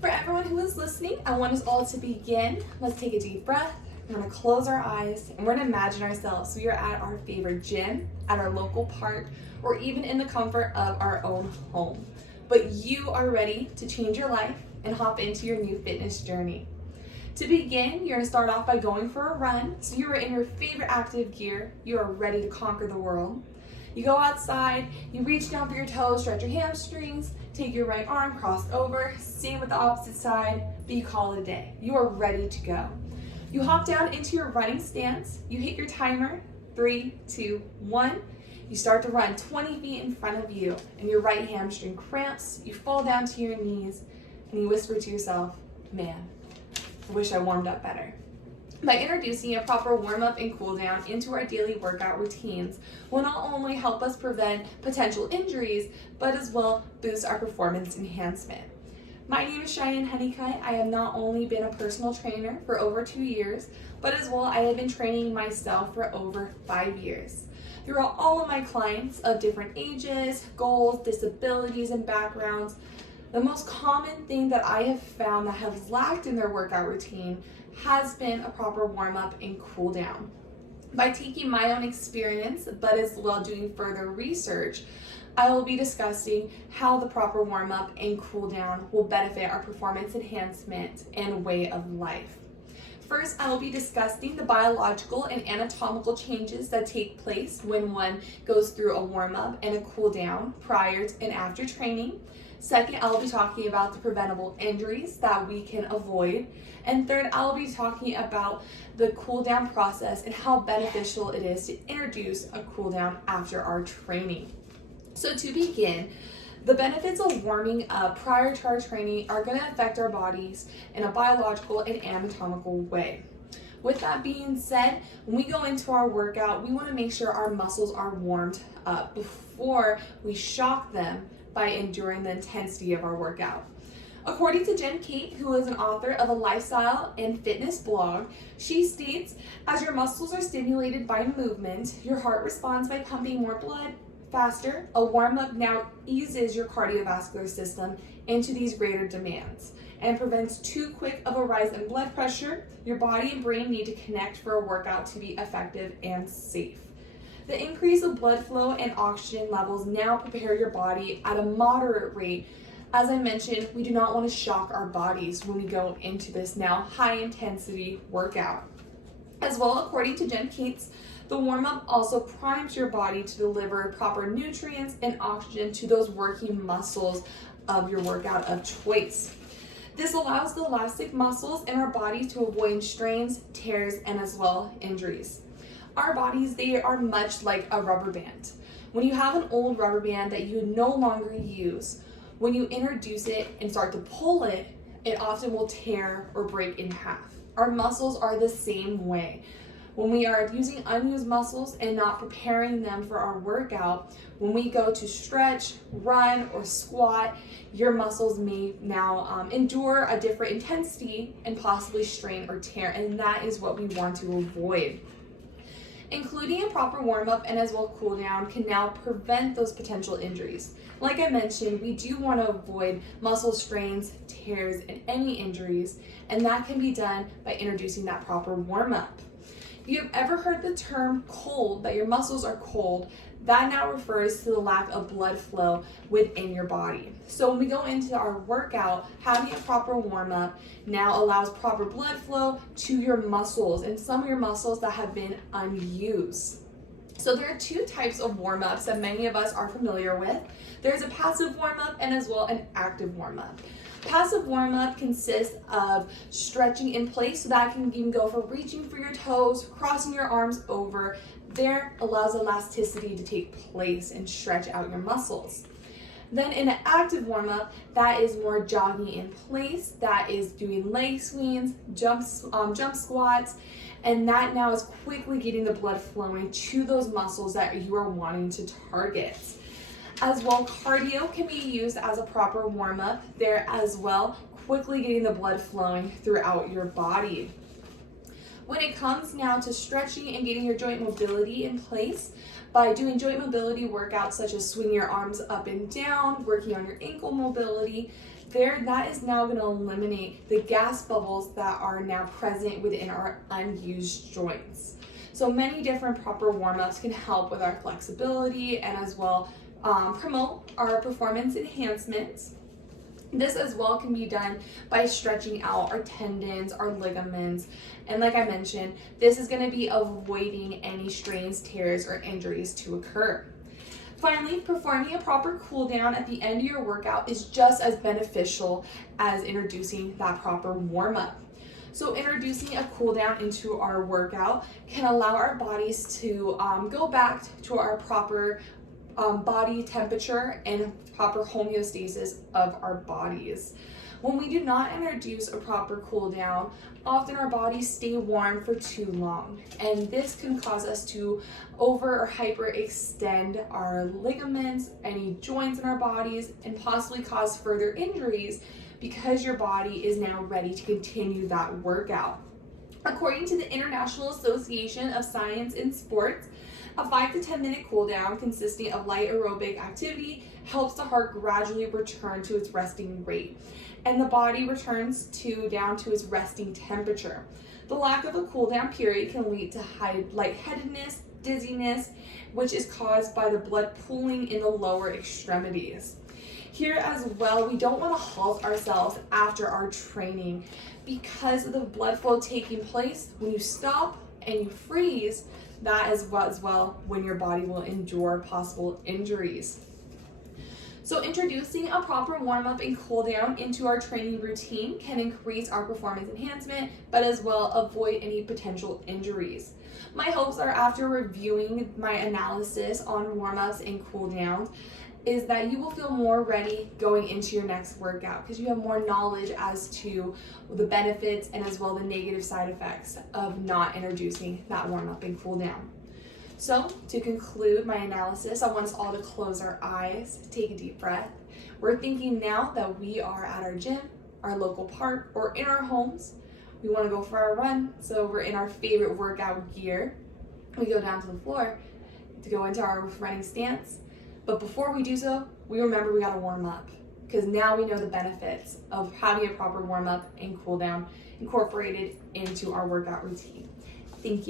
For everyone who is listening, I want us all to begin. Let's take a deep breath. We're gonna close our eyes and we're gonna imagine ourselves. We are at our favorite gym, at our local park, or even in the comfort of our own home. But you are ready to change your life and hop into your new fitness journey. To begin, you're gonna start off by going for a run. So you are in your favorite active gear. You are ready to conquer the world. You go outside, you reach down for your toes, stretch your hamstrings, take your right arm, cross over, same with the opposite side, but you call it a day. You are ready to go. You hop down into your running stance, you hit your timer, 3, 2, 1. You start to run 20 feet in front of you, and your right hamstring cramps, you fall down to your knees, and you whisper to yourself, man, I wish I warmed up better. By introducing a proper warm-up and cool-down into our daily workout routines will not only help us prevent potential injuries, but as well boost our performance enhancement. My name is Cheyenne Honeycutt. I have not only been a personal trainer for over 2 years, but as well I have been training myself for over 5 years. Throughout all of my clients of different ages, goals, disabilities, and backgrounds, the most common thing that I have found that has lacked in their workout routine has been a proper warm-up and cool down. By taking my own experience, but as well doing further research, I will be discussing how the proper warm-up and cool down will benefit our performance enhancement and way of life. First, I will be discussing the biological and anatomical changes that take place when one goes through a warm-up and a cool down prior to and after training. Second, I'll be talking about the preventable injuries that we can avoid. And third, I'll be talking about the cool down process and how beneficial it is to introduce a cool down after our training. So to begin, the benefits of warming up prior to our training are going to affect our bodies in a biological and anatomical way. With that being said, when we go into our workout, we want to make sure our muscles are warmed up before we shock them by enduring the intensity of our workout. According to Jen Kate, who is an author of a lifestyle and fitness blog, she states, as your muscles are stimulated by movement, your heart responds by pumping more blood faster. A warm-up now eases your cardiovascular system into these greater demands and prevents too quick of a rise in blood pressure. Your body and brain need to connect for a workout to be effective and safe. The increase of blood flow and oxygen levels now prepare your body at a moderate rate. As I mentioned, we do not want to shock our bodies when we go into this now high intensity workout. As well, according to Jen Cates, the warm-up also primes your body to deliver proper nutrients and oxygen to those working muscles of your workout of choice. This allows the elastic muscles in our body to avoid strains, tears, and as well injuries. Our bodies, they are much like a rubber band. When you have an old rubber band that you no longer use, when you introduce it and start to pull it, it often will tear or break in half. Our muscles are the same way. When we are using unused muscles and not preparing them for our workout, when we go to stretch, run, or squat, your muscles may now endure a different intensity and possibly strain or tear, and that is what we want to avoid. Including a proper warm-up and as well cool down can now prevent those potential injuries. Like I mentioned, we do want to avoid muscle strains, tears, and any injuries, and that can be done by introducing that proper warm-up. If you have ever heard the term cold, that your muscles are cold, that now refers to the lack of blood flow within your body. So when we go into our workout, having a proper warm-up now allows proper blood flow to your muscles and some of your muscles that have been unused. So there are two types of warm-ups that many of us are familiar with. There's a passive warm-up and as well an active warm-up. Passive warm-up consists of stretching in place, so that can even go for reaching for your toes, crossing your arms over. There allows elasticity to take place and stretch out your muscles. Then in an active warm-up, that is more jogging in place, that is doing leg swings, jump squats, and that now is quickly getting the blood flowing to those muscles that you are wanting to target. As well, cardio can be used as a proper warm-up there as well, quickly getting the blood flowing throughout your body. When it comes now to stretching and getting your joint mobility in place, By doing joint mobility workouts such as swinging your arms up and down, working on your ankle mobility, that is now going to eliminate the gas bubbles that are now present within our unused joints. So many different proper warm-ups can help with our flexibility and as well promote our performance enhancements. This as well can be done by stretching out our tendons, our ligaments, and like I mentioned, this is going to be avoiding any strains, tears, or injuries to occur. Finally, performing a proper cool down at the end of your workout is just as beneficial as introducing that proper warm-up. So introducing a cool down into our workout can allow our bodies to go back to our proper body temperature and proper homeostasis of our bodies. When we do not introduce a proper cool down, often our bodies stay warm for too long, and this can cause us to over or hyperextend our ligaments, any joints in our bodies, and possibly cause further injuries because your body is now ready to continue that workout. According to the International Association of Science in Sports, a 5 to 10 minute cool down consisting of light aerobic activity helps the heart gradually return to its resting rate, and the body returns down to its resting temperature. The lack of a cool down period can lead to high lightheadedness, dizziness, which is caused by the blood pooling in the lower extremities. Here as well, we don't want to halt ourselves after our training because of the blood flow taking place. When you stop and you freeze, that is as well when your body will endure possible injuries. So introducing a proper warm-up and cool down into our training routine can increase our performance enhancement, but as well avoid any potential injuries. My hopes are, after reviewing my analysis on warm-ups and cool downs, is that you will feel more ready going into your next workout because you have more knowledge as to the benefits and as well the negative side effects of not introducing that warm-up and cool down. So to conclude my analysis, I want us all to close our eyes, take a deep breath. We're thinking now that we are at our gym, our local park, or in our homes. We want to go for our run, so we're in our favorite workout gear. We go down to the floor to go into our running stance. But before we do so, we remember we gotta warm up because now we know the benefits of having a proper warm up and cool down incorporated into our workout routine. Thank you.